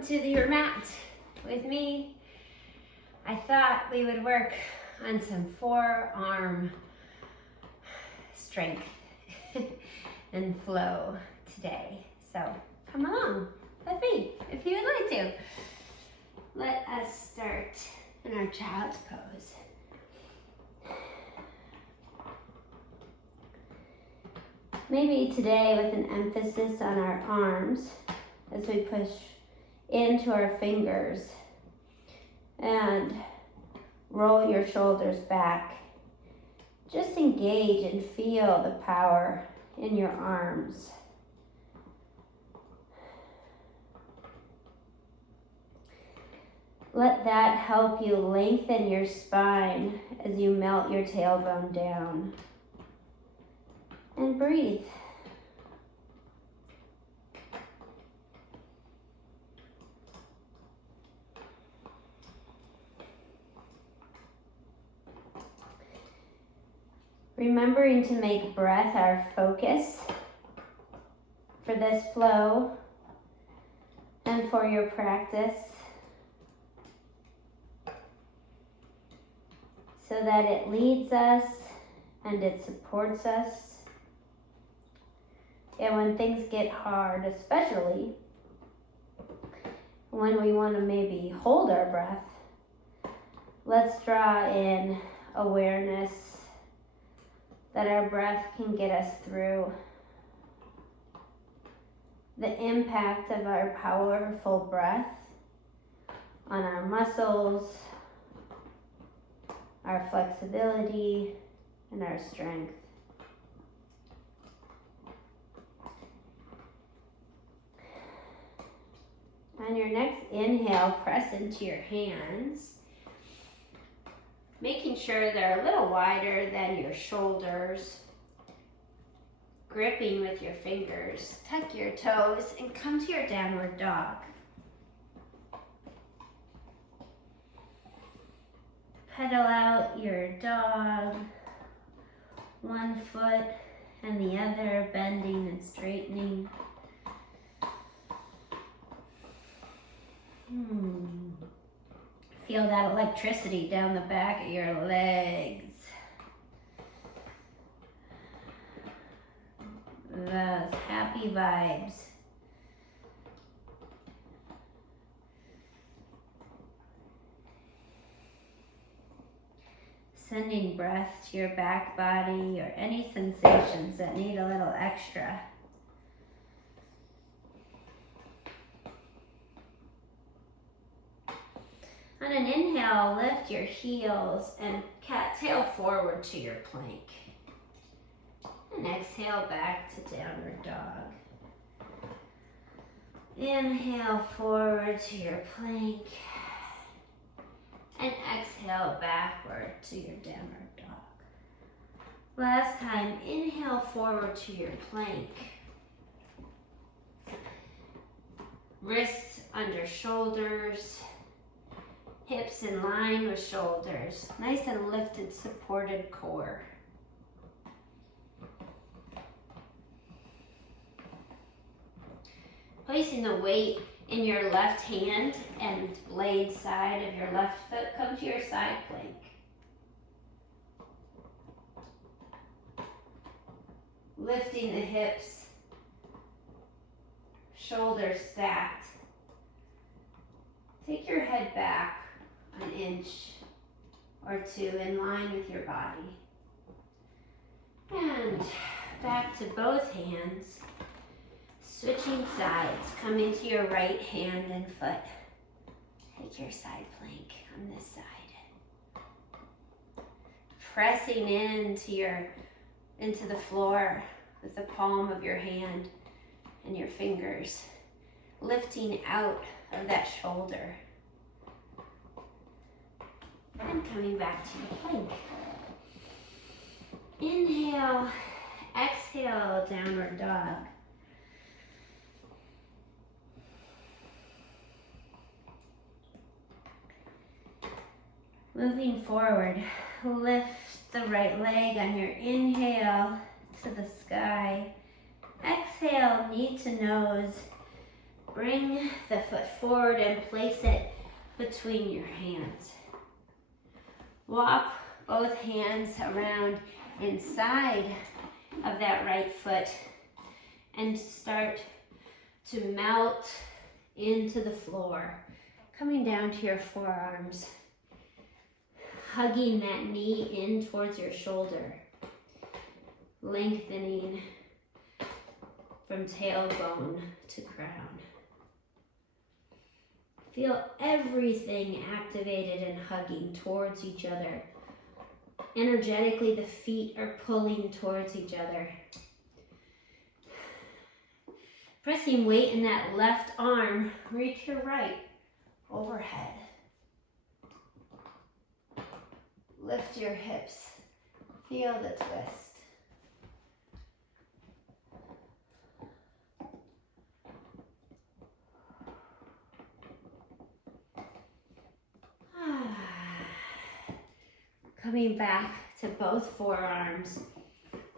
welcome to your mat with me. I thought we would work on some forearm strength and flow today. So come along with me if you would like to. Let us start in our child's pose. Maybe today with an emphasis on our arms as we push into our fingers and roll your shoulders back. Just engage and feel the power in your arms. Let that help you lengthen your spine as you melt your tailbone down. And breathe. Remembering to make breath our focus for this flow and for your practice, so that it leads us and it supports us. And when things get hard, especially when we want to maybe hold our breath, let's draw in awareness that our breath can get us through. The impact of our powerful breath on our muscles, our flexibility, and our strength. On your next inhale, press into your hands, making sure they're a little wider than your shoulders. Gripping with your fingers, tuck your toes, and come to your downward dog. Pedal out your dog, one foot and the other, bending and straightening. Feel that electricity down the back of your legs. Those happy vibes. Sending breath to your back body or any sensations that need a little extra. On an inhale, lift your heels and cat-tail forward to your plank. And exhale back to downward dog. Inhale forward to your plank. And exhale backward to your downward dog. Last time, inhale forward to your plank. Wrists under shoulders. Hips in line with shoulders. Nice and lifted, supported core. Placing the weight in your left hand and blade side of your left foot, come to your side plank. Lifting the hips, shoulders stacked. Take your head back an inch or two in line with your body. And back to both hands. Switching sides, come into your right hand and foot. Take your side plank on this side. Pressing into the floor with the palm of your hand and your fingers. Lifting out of that shoulder. And coming back to your plank. Inhale, exhale, downward dog. Moving forward, lift the right leg on your inhale to the sky. Exhale, knee to nose, Bring the foot forward and place it between your hands. Walk both hands around inside of that right foot and start to melt into the floor, coming down to your forearms, hugging that knee in towards your shoulder, lengthening from tailbone to crown. Feel everything activated and hugging towards each other. Energetically, the feet are pulling towards each other. Pressing weight in that left arm, reach your right overhead. Lift your hips. Feel the twist. Coming back to both forearms.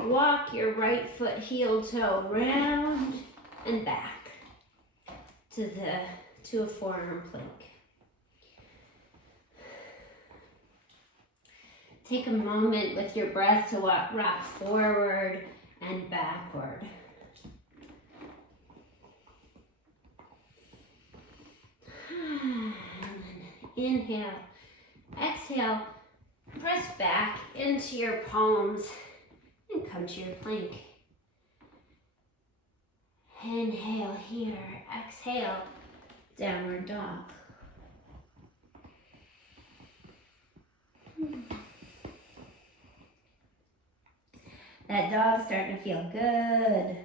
Walk your right foot heel toe round and back to a forearm plank. Take a moment with your breath to rock forward and backward. And then inhale, exhale, press back into your palms and come to your plank. Inhale here, exhale, downward dog. That dog's starting to feel good.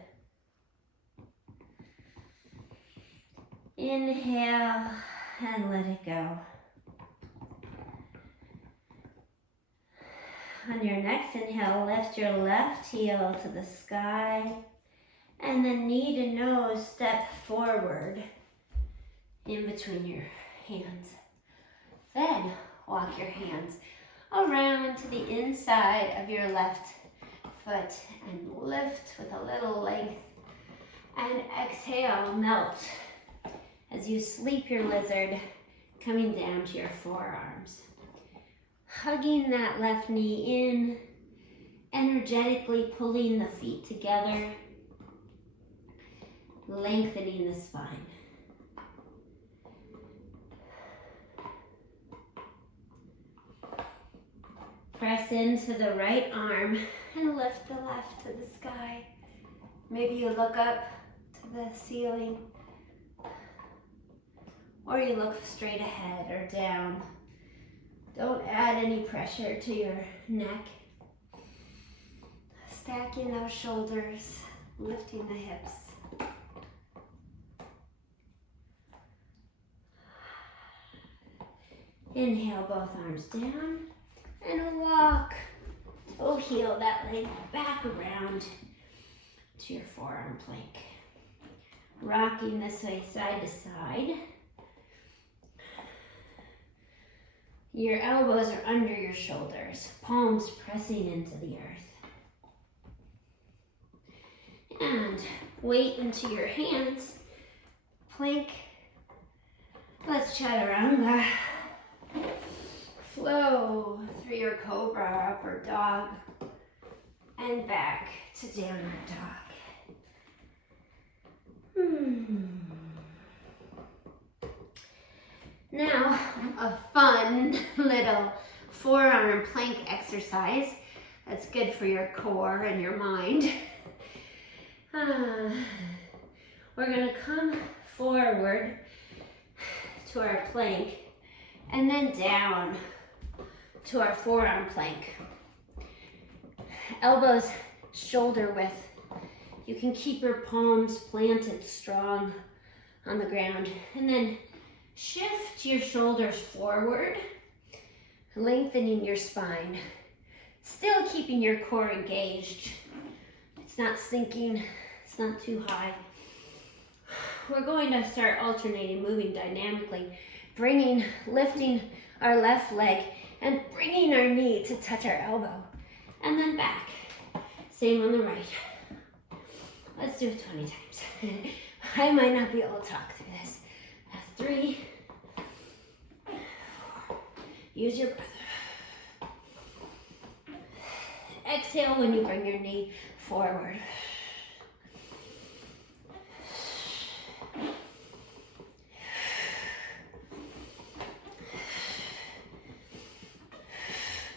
Inhale and let it go. On your next inhale, lift your left heel to the sky and then knee to nose, step forward in between your hands. Then walk your hands around to the inside of your left foot and lift with a little length. And exhale, melt as you sleep your lizard, coming down to your forearms. Hugging that left knee in, energetically pulling the feet together, lengthening the spine. Press into the right arm and lift the left to the sky. Maybe you look up to the ceiling, or you look straight ahead or down. Don't add any pressure to your neck. Stacking those shoulders, lifting the hips. Inhale, both arms down, and walk. Oh, heel that leg back around to your forearm plank. Rocking this way, side to side. Your elbows are under your shoulders, palms pressing into the earth. And weight into your hands, plank. Let's chaturanga. Flow through your cobra, upward dog, and back to downward dog. Now, a fun little forearm plank exercise that's good for your core and your mind. We're going to come forward to our plank and then down to our forearm plank. Elbows shoulder width. You can keep your palms planted strong on the ground, and then shift your shoulders forward, lengthening your spine, still keeping your core engaged. It's not sinking, it's not too high. We're going to start alternating, moving dynamically, lifting our left leg and bringing our knee to touch our elbow, and then back. Same on the right. Let's do it 20 times. I might not be able to talk through this. That's 3, 4. Use your breath. Exhale when you bring your knee forward.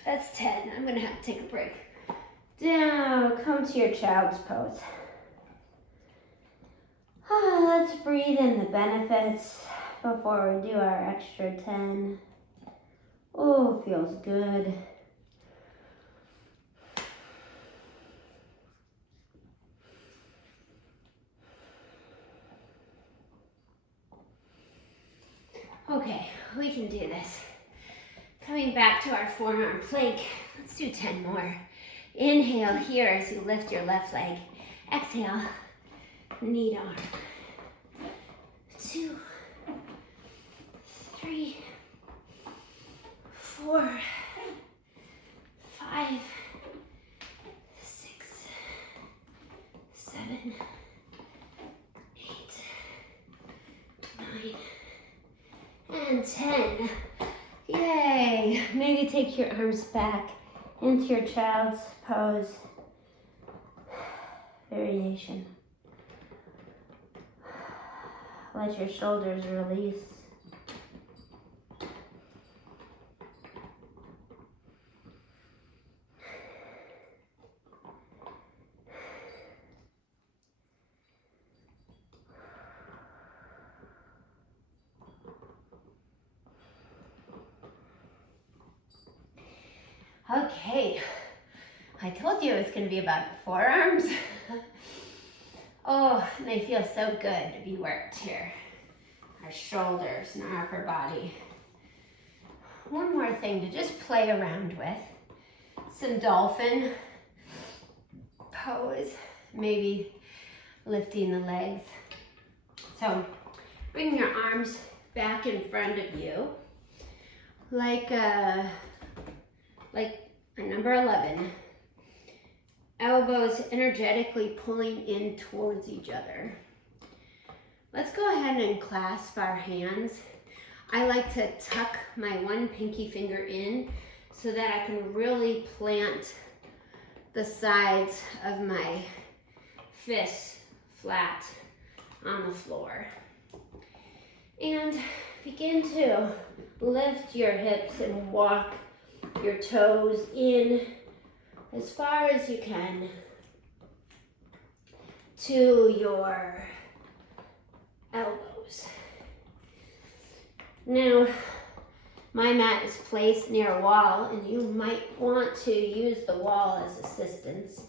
That's 10. I'm gonna have to take a break. Down, come to your child's pose. Let's breathe in the benefits before we do our extra 10. Oh, feels good. Okay, we can do this. Coming back to our forearm plank, let's do 10 more. Inhale here as you lift your left leg. Exhale, knee to arm. 2, 3, 4, 5, 6, 7, 8, 9, and 10. Yay! Maybe take your arms back into your child's pose. Variation. Let your shoulders release. Okay, I told you it was going to be about the forearms. Oh, and they feel so good to be worked here. Our shoulders and our upper body. One more thing to just play around with. Some dolphin pose, maybe lifting the legs. So bring your arms back in front of you like a number 11. Elbows energetically pulling in towards each other. Let's go ahead and clasp our hands. I like to tuck my one pinky finger in so that I can really plant the sides of my fists flat on the floor. And begin to lift your hips and walk your toes in as far as you can to your elbows. Now, my mat is placed near a wall and you might want to use the wall as assistance.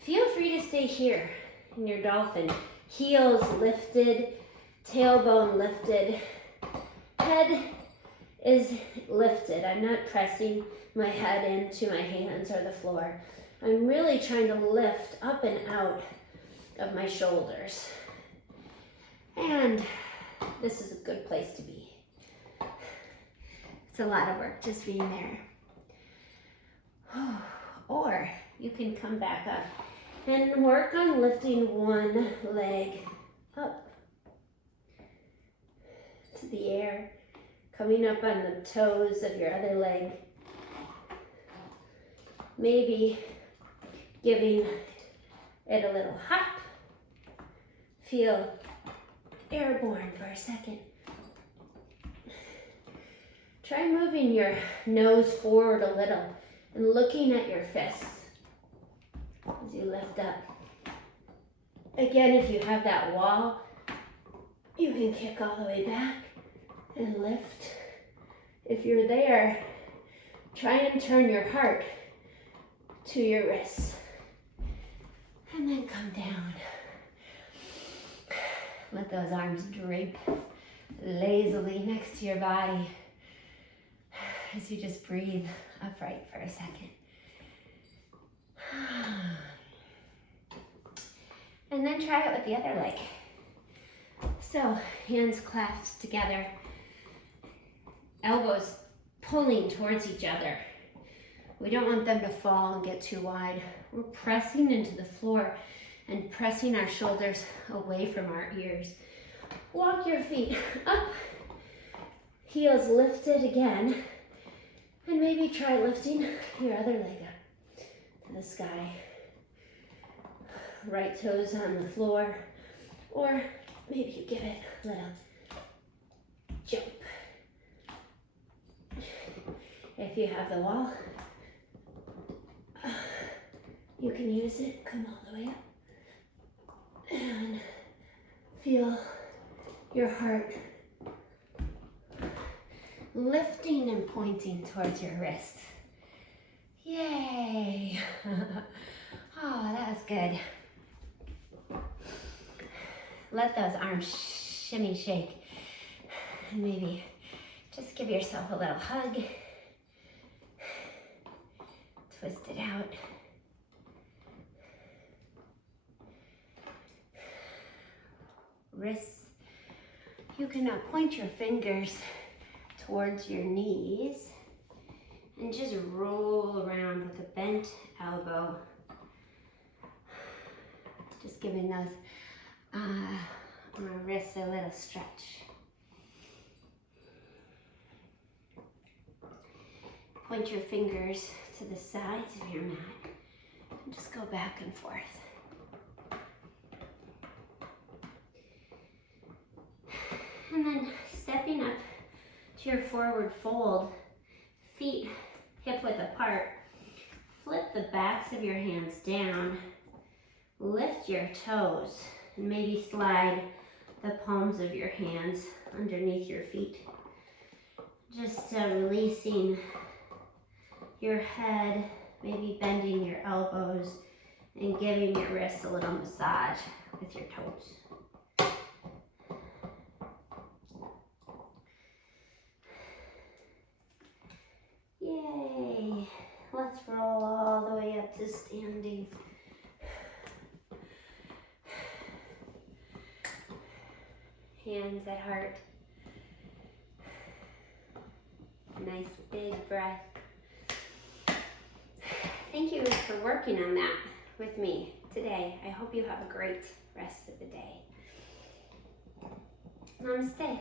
Feel free to stay here in your dolphin. Heels lifted, tailbone lifted, head is lifted. I'm not pressing my head into my hands or the floor. I'm really trying to lift up and out of my shoulders. And this is a good place to be. It's a lot of work just being there. Or you can come back up and work on lifting one leg up to the air, coming up on the toes of your other leg. Maybe giving it a little hop. Feel airborne for a second. Try moving your nose forward a little and looking at your fists as you lift up. Again, if you have that wall, you can kick all the way back and lift. If you're there, try and turn your heart to your wrists. And then come down. Let those arms drape lazily next to your body as you just breathe upright for a second. And then try it with the other leg. So, hands clasped together, elbows pulling towards each other. We don't want them to fall and get too wide. We're pressing into the floor and pressing our shoulders away from our ears. Walk your feet up, heels lifted again, and maybe try lifting your other leg up to the sky. Right toes on the floor, or maybe you give it a little jump. If you have the wall, you can use it. Come all the way up and feel your heart lifting and pointing towards your wrists. Yay! Oh, that was good. Let those arms shimmy, shake, and maybe just give yourself a little hug. Twist it out. Wrists. You can now point your fingers towards your knees and just roll around with a bent elbow. Just giving those wrists a little stretch. Point your fingers to the sides of your mat and just go back and forth. And then stepping up to your forward fold, feet hip width apart, flip the backs of your hands down, lift your toes, and maybe slide the palms of your hands underneath your feet. Just releasing your head, maybe bending your elbows, and giving your wrists a little massage with your toes. Yay! Let's roll all the way up to standing. Hands at heart. Nice big breath. Thank you for working on that with me today. I hope you have a great rest of the day. Namaste.